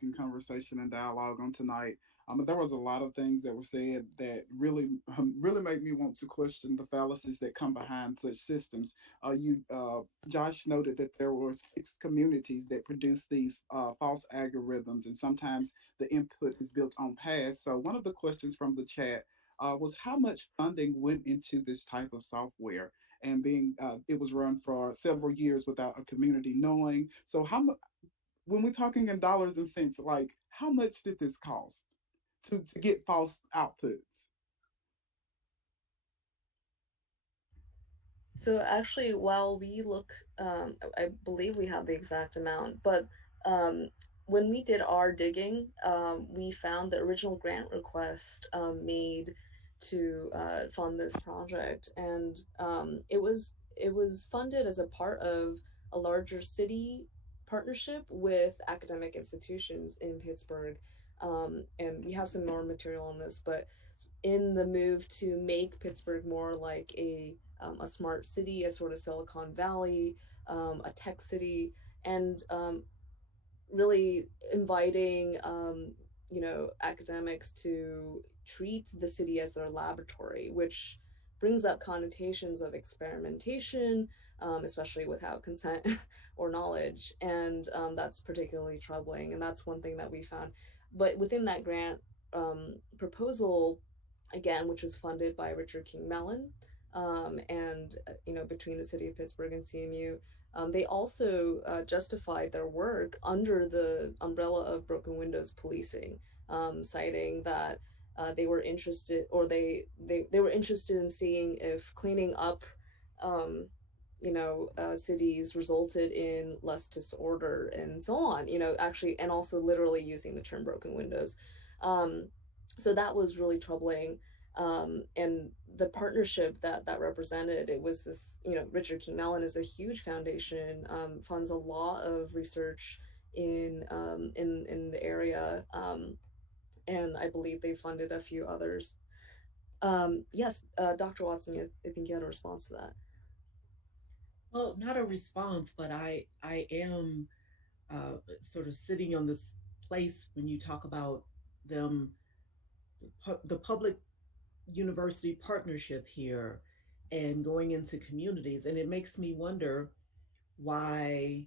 provoking conversation and dialogue on tonight. But there was a lot of things that were said that really made me want to question the fallacies that come behind such systems. Josh noted that there were fixed communities that produce these false algorithms, and sometimes the input is built on past. So one of the questions from the chat was how much funding went into this type of software, and being it was run for several years without a community knowing. So when we're talking in dollars and cents, like how much did this cost to get false outputs? So actually, while we look, I believe we have the exact amount, but um, when we did our digging, we found the original grant request made to fund this project, and it was funded as a part of a larger city partnership with academic institutions in Pittsburgh. And we have some more material on this, but in the move to make Pittsburgh more like a smart city, a sort of Silicon Valley, a tech city, and really inviting academics to treat the city as their laboratory, which brings up connotations of experimentation, especially without consent or knowledge, and that's particularly troubling. And that's one thing that we found. But within that grant proposal, again, which was funded by Richard King Mellon, and between the city of Pittsburgh and CMU, they also justified their work under the umbrella of broken windows policing, citing that they were interested, or they were interested in seeing if cleaning up, um, cities resulted in less disorder and so on. Actually, and also literally using the term broken windows. Um, so that was really troubling. And the partnership that represented it was this, Richard King Mellon is a huge foundation, funds a lot of research in the area, and I believe they funded a few others. Yes, Dr. Watson, I think you had a response to that. Well, not a response, but I am sort of sitting on this place when you talk about them, the public university partnership here and going into communities. And it makes me wonder why,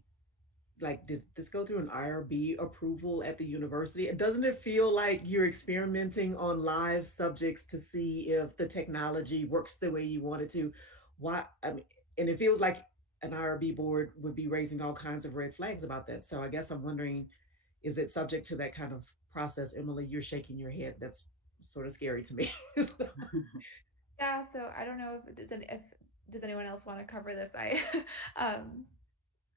like, did this go through an IRB approval at the university? Doesn't it feel like you're experimenting on live subjects to see if the technology works the way you want it to? Why? I mean, and it feels like an IRB board would be raising all kinds of red flags about that. So I guess I'm wondering, is it subject to that kind of process? Emily, you're shaking your head. That's sort of scary to me. Yeah, so I don't know if does anyone else want to cover this? I um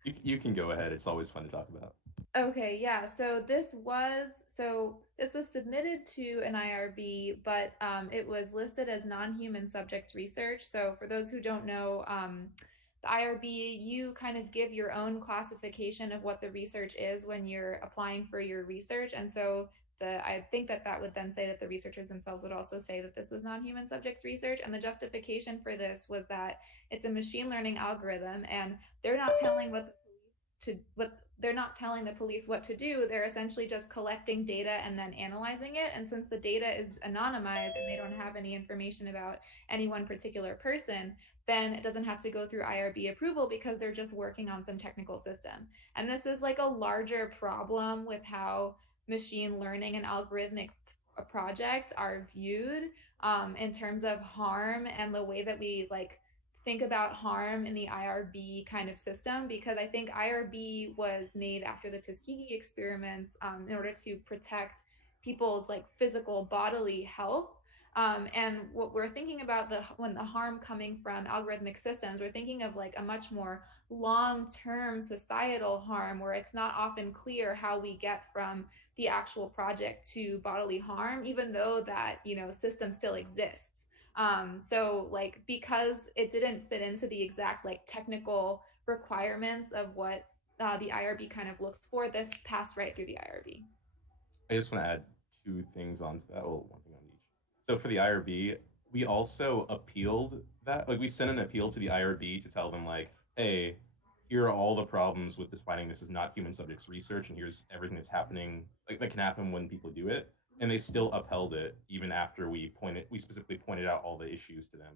You can go ahead. It's always fun to talk about. okay, yeah. So this was submitted to an IRB, but it was listed as non-human subjects research. So for those who don't know, the IRB, you kind of give your own classification of what the research is when you're applying for your research. And so I think that would then say that the researchers themselves would also say that this was non-human subjects research. And the justification for this was that it's a machine learning algorithm, and they're not telling what they're not telling the police what to do. They're essentially just collecting data and then analyzing it. And since the data is anonymized and they don't have any information about any one particular person, then it doesn't have to go through IRB approval because they're just working on some technical system. And this is like a larger problem with how machine learning and algorithmic projects are viewed, in terms of harm and the way that we like think about harm in the IRB kind of system, because I think IRB was made after the Tuskegee experiments, in order to protect people's like physical bodily health. And what we're thinking about when the harm coming from algorithmic systems, we're thinking of like a much more long-term societal harm where it's not often clear how we get from the actual project to bodily harm, even though that system still exists. So like because it didn't fit into the exact like technical requirements of what the IRB kind of looks for, this passed right through the IRB. I just want to add two things onto that. Well, one thing on each. So for the IRB, we also appealed that. Like we sent an appeal to the IRB to tell them like, hey, here are all the problems with defining this as not human subjects research, and here's everything that's happening, like that can happen when people do it, and they still upheld it even after we specifically pointed out all the issues to them.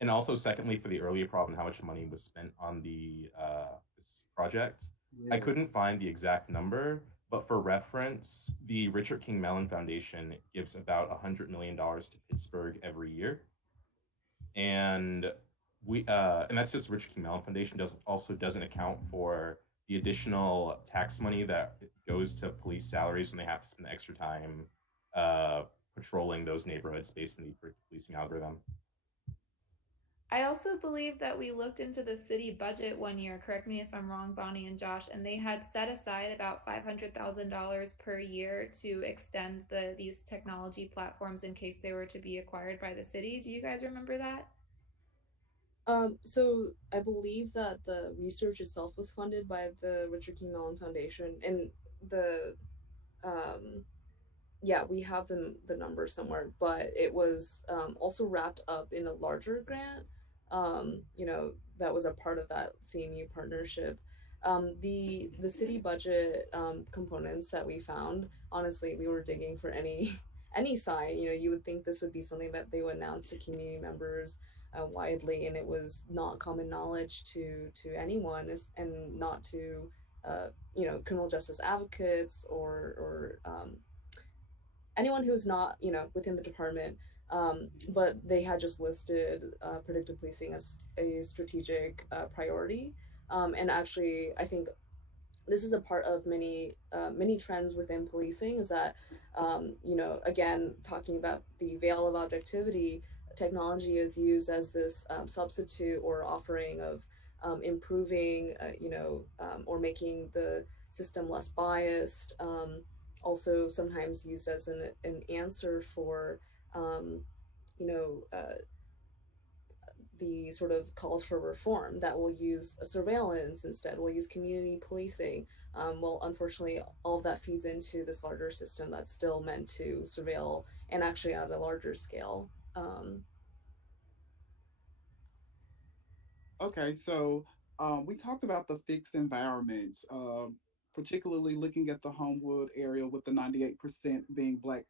And also, secondly, for the earlier problem, how much money was spent on the this project, I Yes. couldn't find the exact number, but for reference, the Richard King Mellon Foundation gives about $100 million to Pittsburgh every year, and and that's just Richard King Mellon Foundation doesn't account for the additional tax money that goes to police salaries when they have to spend extra time uh, patrolling those neighborhoods based on the policing algorithm. I also believe that we looked into the city budget one year, correct me if I'm wrong, Bonnie and Josh, and they had set aside about $500,000 per year to extend these technology platforms in case they were to be acquired by the city. Do you guys remember that? So I believe that the research itself was funded by the Richard King Mellon Foundation, and the um, yeah, we have the number somewhere, but it was also wrapped up in a larger grant. That was a part of that CMU partnership. The city budget components that we found, honestly, we were digging for any any sign. You would think this would be something that they would announce to community members widely, and it was not common knowledge to anyone, and not to criminal justice advocates or anyone who's not within the department. But they had just listed predictive policing as a strategic priority. And actually, I think this is a part of many trends within policing, is that again, talking about the veil of objectivity, technology is used as this substitute or offering of improving or making the system less biased. Also sometimes used as an answer for um, you know uh, the sort of calls for reform that will use surveillance instead, will use community policing. Well, unfortunately, all of that feeds into this larger system that's still meant to surveil, and actually at a larger scale. Okay, so we talked about the fixed environments, particularly looking at the Homewood area with the 98% being black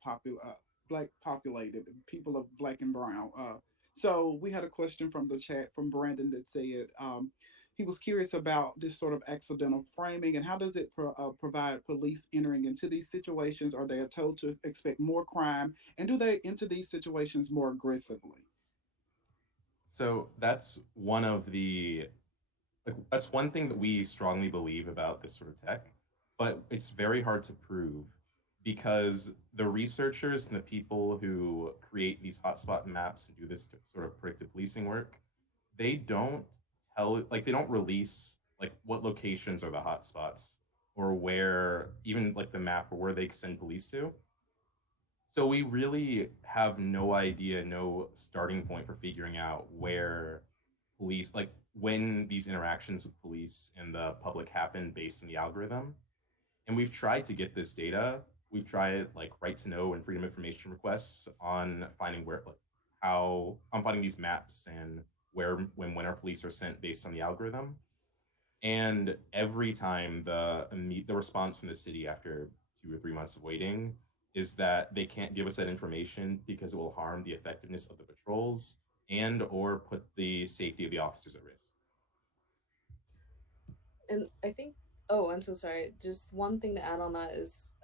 populated, people of black and brown. So we had a question from the chat from Brandon that said he was curious about this sort of accidental framing and how does it provide police entering into these situations? Are they told to expect more crime, and do they enter these situations more aggressively? So that's one thing that we strongly believe about this sort of tech, but it's very hard to prove because the researchers and the people who create these hotspot maps and do this sort of predictive policing work, they don't they don't release like what locations are the hotspots or where even like the map or where they send police to. So we really have no idea, no starting point for figuring out where police, like when these interactions with police and the public happen based on the algorithm. And we've tried to get this data. We've tried like right to know and freedom of information requests on finding how on finding these maps and when our police are sent based on the algorithm. And every time the response from the city after 2 or 3 months of waiting is that they can't give us that information because it will harm the effectiveness of the patrols and or put the safety of the officers at risk. And I think, oh, I'm so sorry, just one thing to add on that is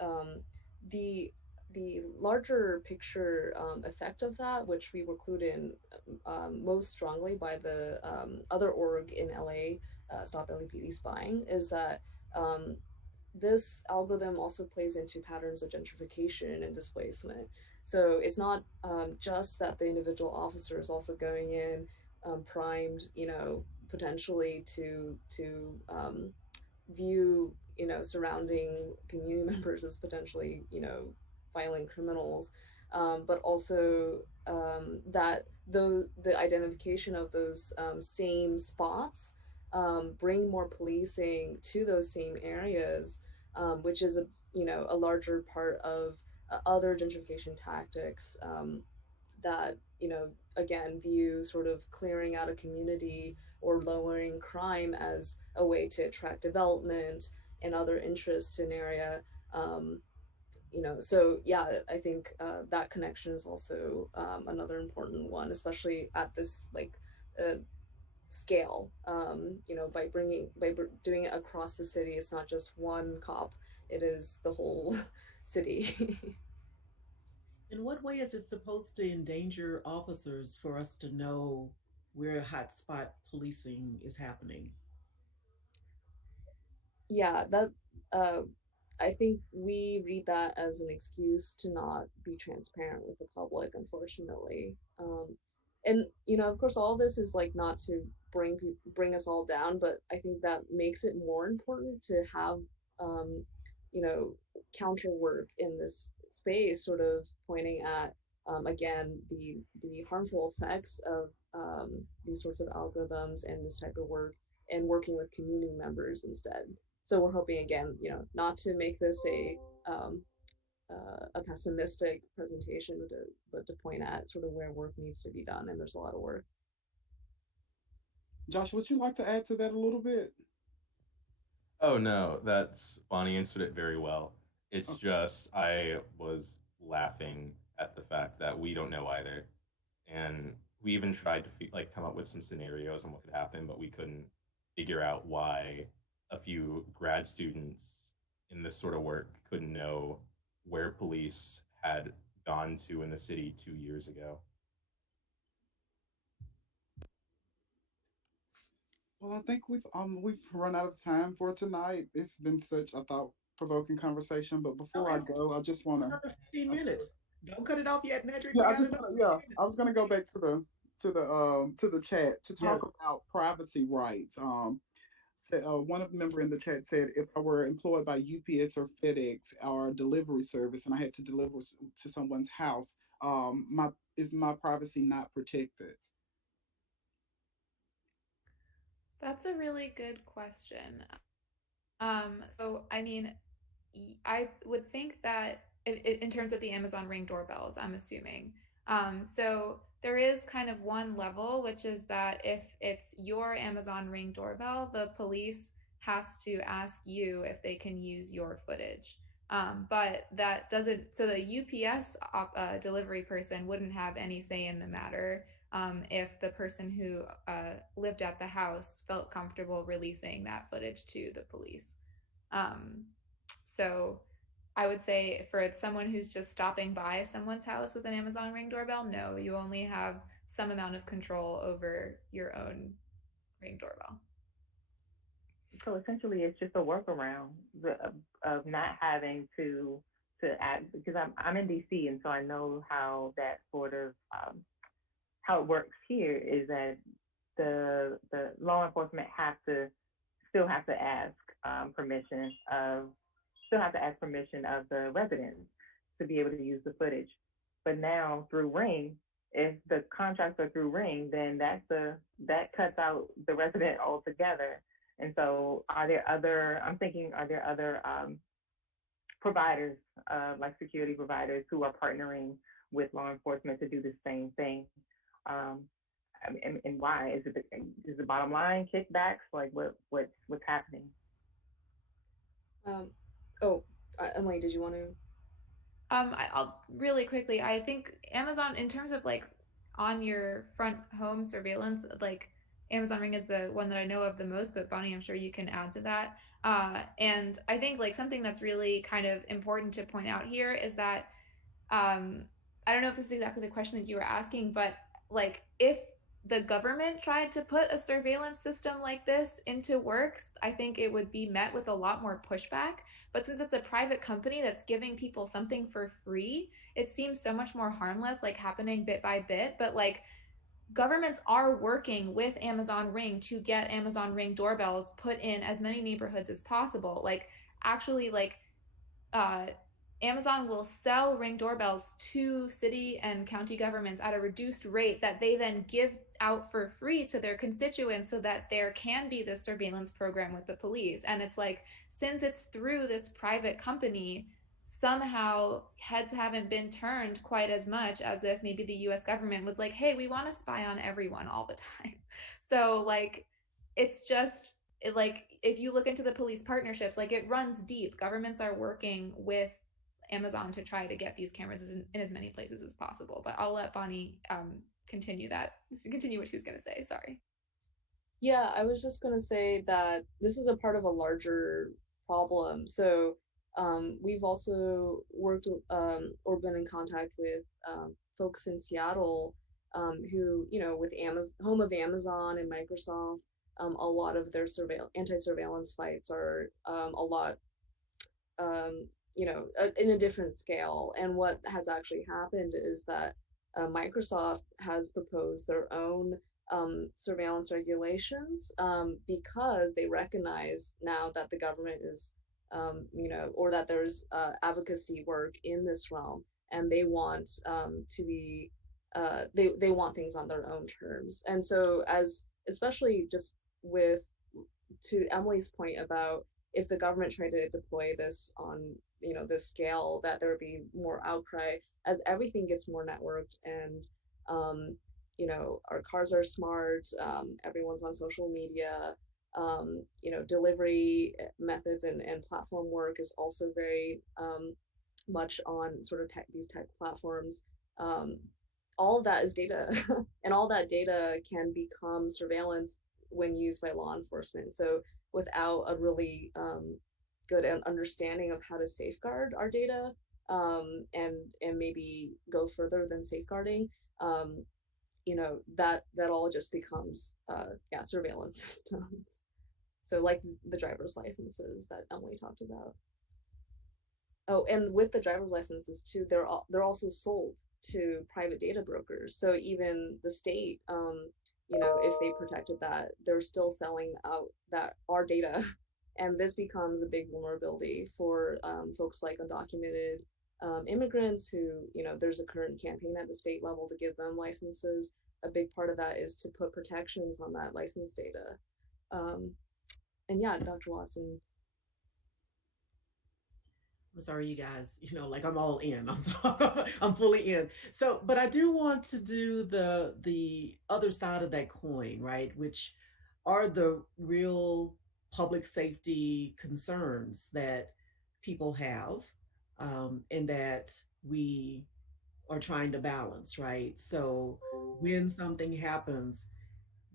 the the larger picture effect of that, which we were clued in most strongly by the other org in LA, Stop LAPD Spying, is that um, this algorithm also plays into patterns of gentrification and displacement. So it's not just that the individual officer is also going in primed, potentially to view surrounding community members as potentially violent criminals, but also that the identification of those same spots bring more policing to those same areas, which is a larger part of other gentrification tactics that again view sort of clearing out a community or lowering crime as a way to attract development and other interests in area. Um, so yeah, I think that connection is also another important one, especially at this like uh, scale. By doing it across the city, it's not just one cop, it is the whole city. In what way is it supposed to endanger officers for us to know where hotspot policing is happening? Yeah, that uh I think we read that as an excuse to not be transparent with the public, unfortunately. And of course, all this is like not to bring us all down, but I think that makes it more important to have um, you know, counter work in this space, sort of pointing at again the harmful effects of these sorts of algorithms and this type of work, and working with community members instead. So we're hoping again, not to make this a pessimistic presentation, but to point at sort of where work needs to be done, and there's a lot of work. Josh, would you like to add to that a little bit? Oh no, that's Bonnie answered it very well. It's Okay. just I was laughing at the fact that we don't know either, and we even tried to like come up with some scenarios on what could happen, but we couldn't figure out why a few grad students in this sort of work couldn't know where police had gone to in the city 2 years ago. Well, I think we've run out of time for tonight. It's been such a thought provoking conversation. But before I Okay, go, I just want to. another 15 minutes. Don't cut it off yet, Nedrick. Yeah, We I got just another want to. Yeah, 15 I minutes. was gonna go back to the chat to Yes. talk about privacy rights. One of the member in the chat said, if I were employed by UPS or FedEx or delivery service and I had to deliver to someone's house, my privacy not protected? That's a really good question. So I mean, I would think that in terms of the Amazon Ring doorbells, I'm assuming. So there is kind of one level, which is that if it's your Amazon Ring doorbell, the police has to ask you if they can use your footage. But that doesn't, so the UPS delivery person wouldn't have any say in the matter if the person who lived at the house felt comfortable releasing that footage to the police. Um, so I would say for someone who's just stopping by someone's house with an Amazon Ring doorbell, no, you only have some amount of control over your own Ring doorbell. So essentially, it's just a workaround of not having to act because I'm in DC, and so I know how that sort of how it works here is that the law enforcement have to ask permission of still have to ask permission of the residents to be able to use the footage. But now through Ring, if the contracts are through Ring, then that cuts out the resident altogether. And so, are there other? I'm thinking, are there other providers, like security providers, who are partnering with law enforcement to do the same thing? Um, and why is the bottom line kickbacks? Like what's happening? um, oh, Emily, did you want to? I'll really quickly. I think Amazon, in terms of like on your front home surveillance, like Amazon Ring is the one that I know of the most. But Bonnie, I'm sure you can add to that. And I think like something that's really kind of important to point out here is that um, I don't know if this is exactly the question that you were asking, but like if the government tried to put a surveillance system like this into works, I think it would be met with a lot more pushback. But since it's a private company that's giving people something for free, it seems so much more harmless, like happening bit by bit. But like governments are working with Amazon Ring to get Amazon Ring doorbells put in as many neighborhoods as possible. Like actually like uh, Amazon will sell Ring doorbells to city and county governments at a reduced rate that they then give out for free to their constituents so that there can be this surveillance program with the police. And it's like, since it's through this private company, somehow heads haven't been turned quite as much as if maybe the US government was like, hey, we want to spy on everyone all the time. So, like, it's just like if you look into the police partnerships, like it runs deep. Governments are working with Amazon to try to get these cameras in as many places as possible. But I'll let Bonnie continue what she was going to say. Sorry. Yeah, I was just going to say that this is a part of a larger problem. So we've also worked or been in contact with folks in Seattle who, you know, with Amazon, home of Amazon and Microsoft, a lot of their anti-surveillance fights are a lot, you know, in a different scale. And what has actually happened is that Microsoft has proposed their own surveillance regulations because they recognize now that the government is, you know, or that there's advocacy work in this realm, and they want to be, they want things on their own terms. And so, as especially just with to Emily's point about if the government tried to deploy this on, you know, this scale, that there would be more outcry as everything gets more networked and you know, our cars are smart, everyone's on social media, you know, delivery methods and platform work is also very much on sort of these tech platforms. Um, all of that is data, and all that data can become surveillance when used by law enforcement. So without a really good understanding of how to safeguard our data, and maybe go further than safeguarding, um, you know, that all just becomes yeah, surveillance systems. So like the driver's licenses that Emily talked about. Oh, and with the driver's licenses too, they're also sold to private data brokers. So even the state, you know, if they protected that, they're still selling out that our data, and this becomes a big vulnerability for folks like undocumented immigrants who, you know, there's a current campaign at the state level to give them licenses. A big part of that is to put protections on that license data. Um, and yeah, Dr. Watson. I'm sorry, you guys. You know, like I'm all in. I'm fully in. So, but I do want to do the other side of that coin, right? Which are the real public safety concerns that people have, and that we are trying to balance, right? So, when something happens,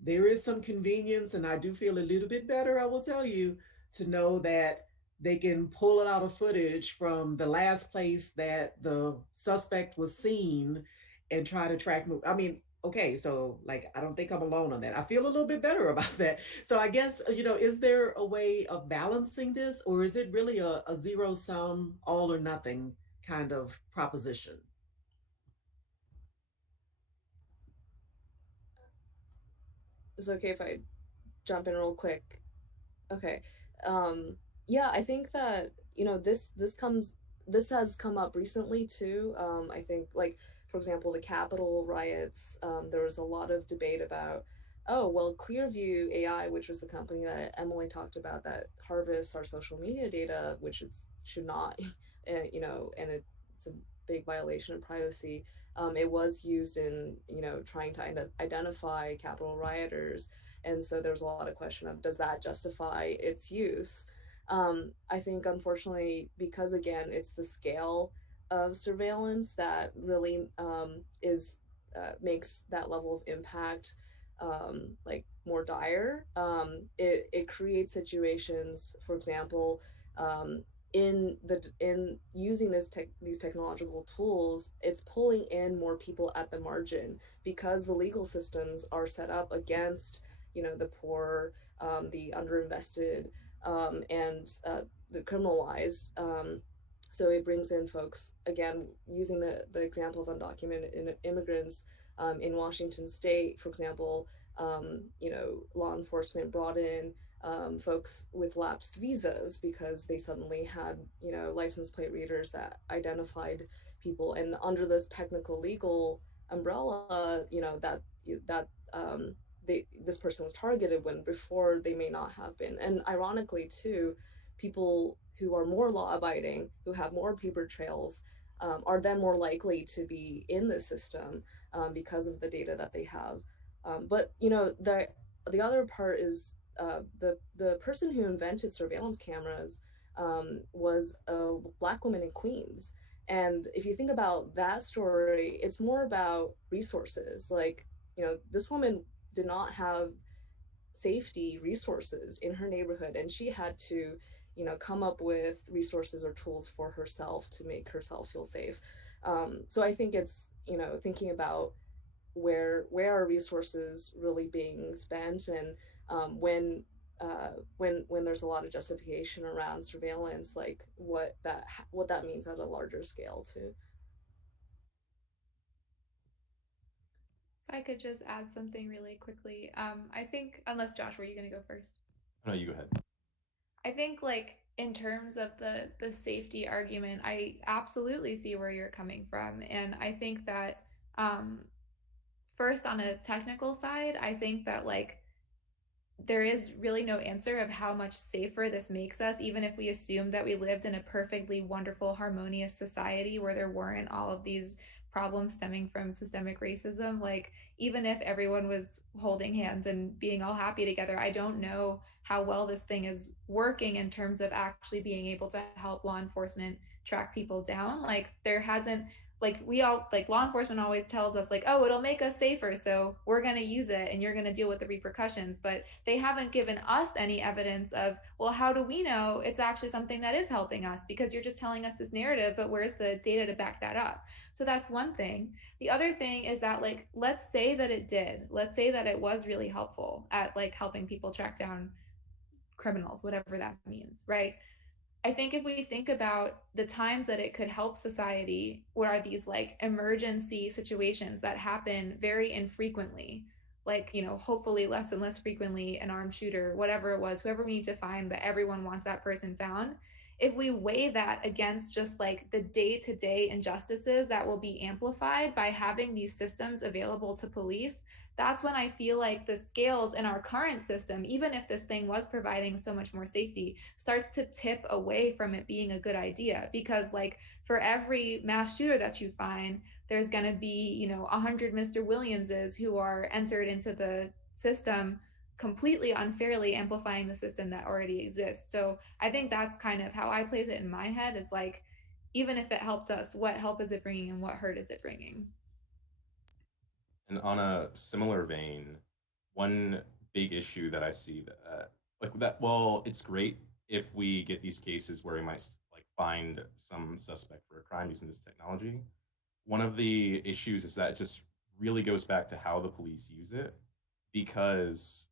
there is some convenience, and I do feel a little bit better, I will tell you, to know that they can pull it out of footage from the last place that the suspect was seen and try to track. I mean, okay, so like I don't think I'm alone on that. I feel a little bit better about that. So I guess, you know, is there a way of balancing this, or is it really a zero sum, all or nothing kind of proposition? Is it okay if I jump in real quick? Okay. Yeah, I think that, you know, this has come up recently too. I think, like, for example, the Capitol riots, there was a lot of debate about, oh, well, Clearview AI, which was the company that Emily talked about that harvests our social media data, which it should not, you know, and it's a big violation of privacy. It was used in, you know, trying to identify Capitol rioters, and so there's a lot of question of does that justify its use. I think unfortunately, because again it's the scale of surveillance that really is makes that level of impact like more dire. It creates situations, for example, um, in using these technological tools, it's pulling in more people at the margin because the legal systems are set up against, you know, the poor, the underinvested, and the criminalized. So it brings in folks, again, using the example of undocumented immigrants in Washington State, for example. You know, law enforcement brought in folks with lapsed visas because they suddenly had, you know, license plate readers that identified people, and under this technical legal umbrella, you know, that this person was targeted when before they may not have been. And ironically too, people who are more law abiding, who have more paper trails, are then more likely to be in the system because of the data that they have. But you know, the other part is the person who invented surveillance cameras was a black woman in Queens. And if you think about that story, it's more about resources. Like, you know, this woman did not have safety resources in her neighborhood, and she had to, you know, come up with resources or tools for herself to make herself feel safe. So I think it's, you know, thinking about where are resources really being spent, and when there's a lot of justification around surveillance, like what that means at a larger scale too. If I could just add something really quickly, I think, unless Josh, were you going to go first? No, you go ahead. I think like in terms of the safety argument, I absolutely see where you're coming from, and I think that um, first on a technical side, I think that like there is really no answer of how much safer this makes us, even if we assumed that we lived in a perfectly wonderful, harmonious society where there weren't all of these problems stemming from systemic racism. Like, even if everyone was holding hands and being all happy together, I don't know how well this thing is working in terms of actually being able to help law enforcement track people down. Like, there hasn't like we all like law enforcement always tells us like, oh, it'll make us safer, so we're going to use it and you're going to deal with the repercussions, but they haven't given us any evidence of, well, how do we know it's actually something that is helping us, because you're just telling us this narrative, but where's the data to back that up? So that's one thing. The other thing is that, like, let's say that it did, let's say that it was really helpful at like helping people track down criminals, whatever that means, right? I think if we think about the times that it could help society, what are these like emergency situations that happen very infrequently, like, you know, hopefully less and less frequently, an armed shooter, whatever it was, whoever we need to find, that everyone wants that person found. If we weigh that against just like the day to day injustices that will be amplified by having these systems available to police, that's when I feel like the scales in our current system, even if this thing was providing so much more safety, starts to tip away from it being a good idea. Because, like, for every mass shooter that you find, there's going to be, you know, 100 Mr. Williamses who are entered into the system completely unfairly, amplifying the system that already exists. So I think that's kind of how I place it in my head, is like, even if it helped us, what help is it bringing and what hurt is it bringing? And on a similar vein, one big issue that I see that like that, well, it's great if we get these cases where we might like find some suspect for a crime using this technology. One of the issues is that it just really goes back to how the police use it, because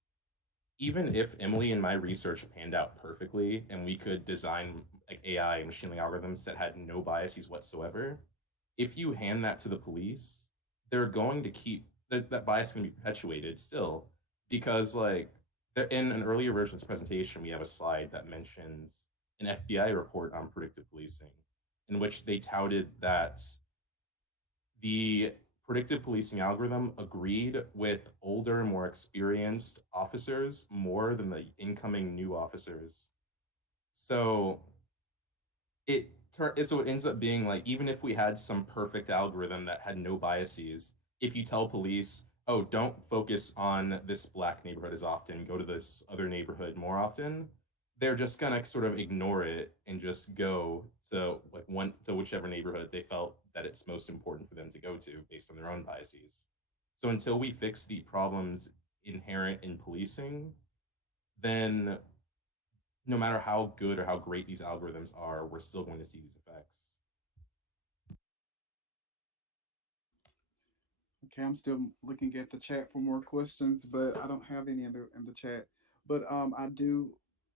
even if Emily and my research panned out perfectly and we could design like AI and machine learning algorithms that had no biases whatsoever, if you hand that to the police, they're going to keep that bias can be perpetuated still, because like in an earlier version of this presentation, we have a slide that mentions an FBI report on predictive policing, in which they touted that the predictive policing algorithm agreed with older, more experienced officers more than the incoming new officers. So it so it ends up being like, even if we had some perfect algorithm that had no biases, if you tell police, oh, don't focus on this black neighborhood as often, go to this other neighborhood more often, they're just gonna sort of ignore it and just go to like one to whichever neighborhood they felt that it's most important for them to go to based on their own biases. So until we fix the problems inherent in policing, then no matter how good or how great these algorithms are, we're still going to see these effects. Okay, I'm still looking at the chat for more questions, but I don't have any in the chat. But I do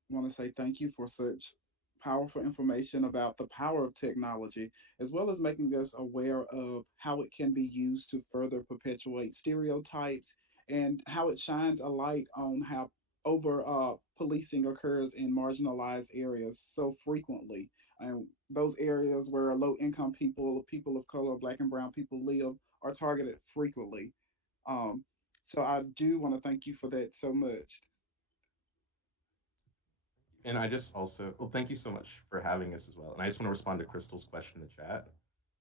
want to say thank you for such powerful information about the power of technology, as well as making us aware of how it can be used to further perpetuate stereotypes and how it shines a light on how over policing occurs in marginalized areas so frequently. And those areas where low income people, people of color, black and brown people live are targeted frequently. Um, so I do want to thank you for that so much. And I just also, well, thank you so much for having us as well. And I just want to respond to Crystal's question in the chat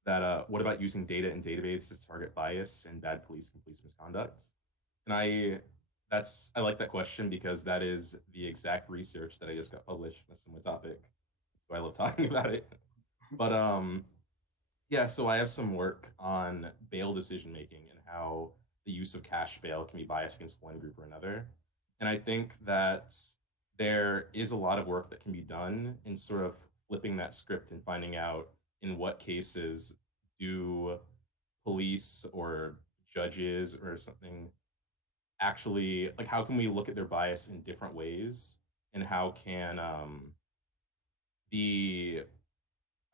that what about using data in databases to target bias and bad police and police misconduct? And I like that question because that is the exact research that I just got published on a similar topic. So I love talking about it. But yeah, so I have some work on bail decision making and how the use of cash bail can be biased against one group or another. And I think that there is a lot of work that can be done in sort of flipping that script and finding out in what cases do police or judges or something actually, like, how can we look at their bias in different ways, and how can the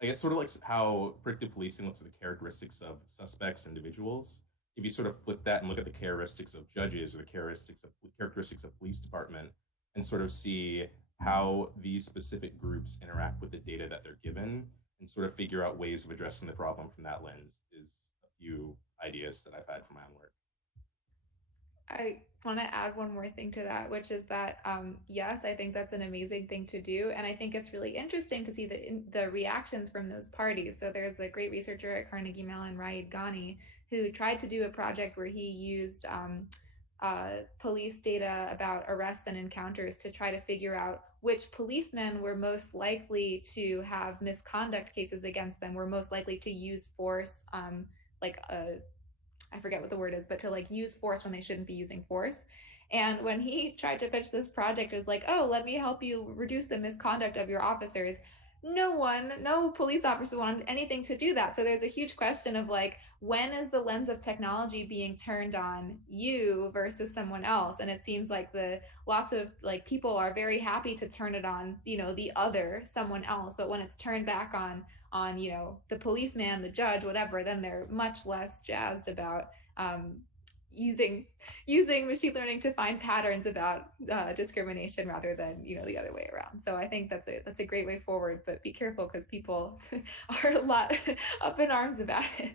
I guess sort of like how predictive policing looks at the characteristics of suspects, individuals. If you sort of flip that and look at the characteristics of judges or the characteristics of police department, and sort of see how these specific groups interact with the data that they're given, and sort of figure out ways of addressing the problem from that lens, is a few ideas that I've had from my own work. I want to add one more thing to that, which is that yes, I think that's an amazing thing to do, and I think it's really interesting to see the reactions from those parties. So there's a great researcher at Carnegie Mellon, Raed Ghani, who tried to do a project where he used police data about arrests and encounters to try to figure out which policemen were most likely to have misconduct cases against them, were most likely to use force, like a I forget what the word is, but to like use force when they shouldn't be using force. And when he tried to pitch this project, it was like, oh, let me help you reduce the misconduct of your officers. No police officer wanted anything to do that. So there's a huge question of like, when is the lens of technology being turned on you versus someone else? And it seems like the lots of like people are very happy to turn it on, the other, someone else. But when it's turned back on the policeman, the judge, whatever, then they're much less jazzed about using using machine learning to find patterns about discrimination rather than the other way around. So I think that's a great way forward, but be careful because people are a lot up in arms about it.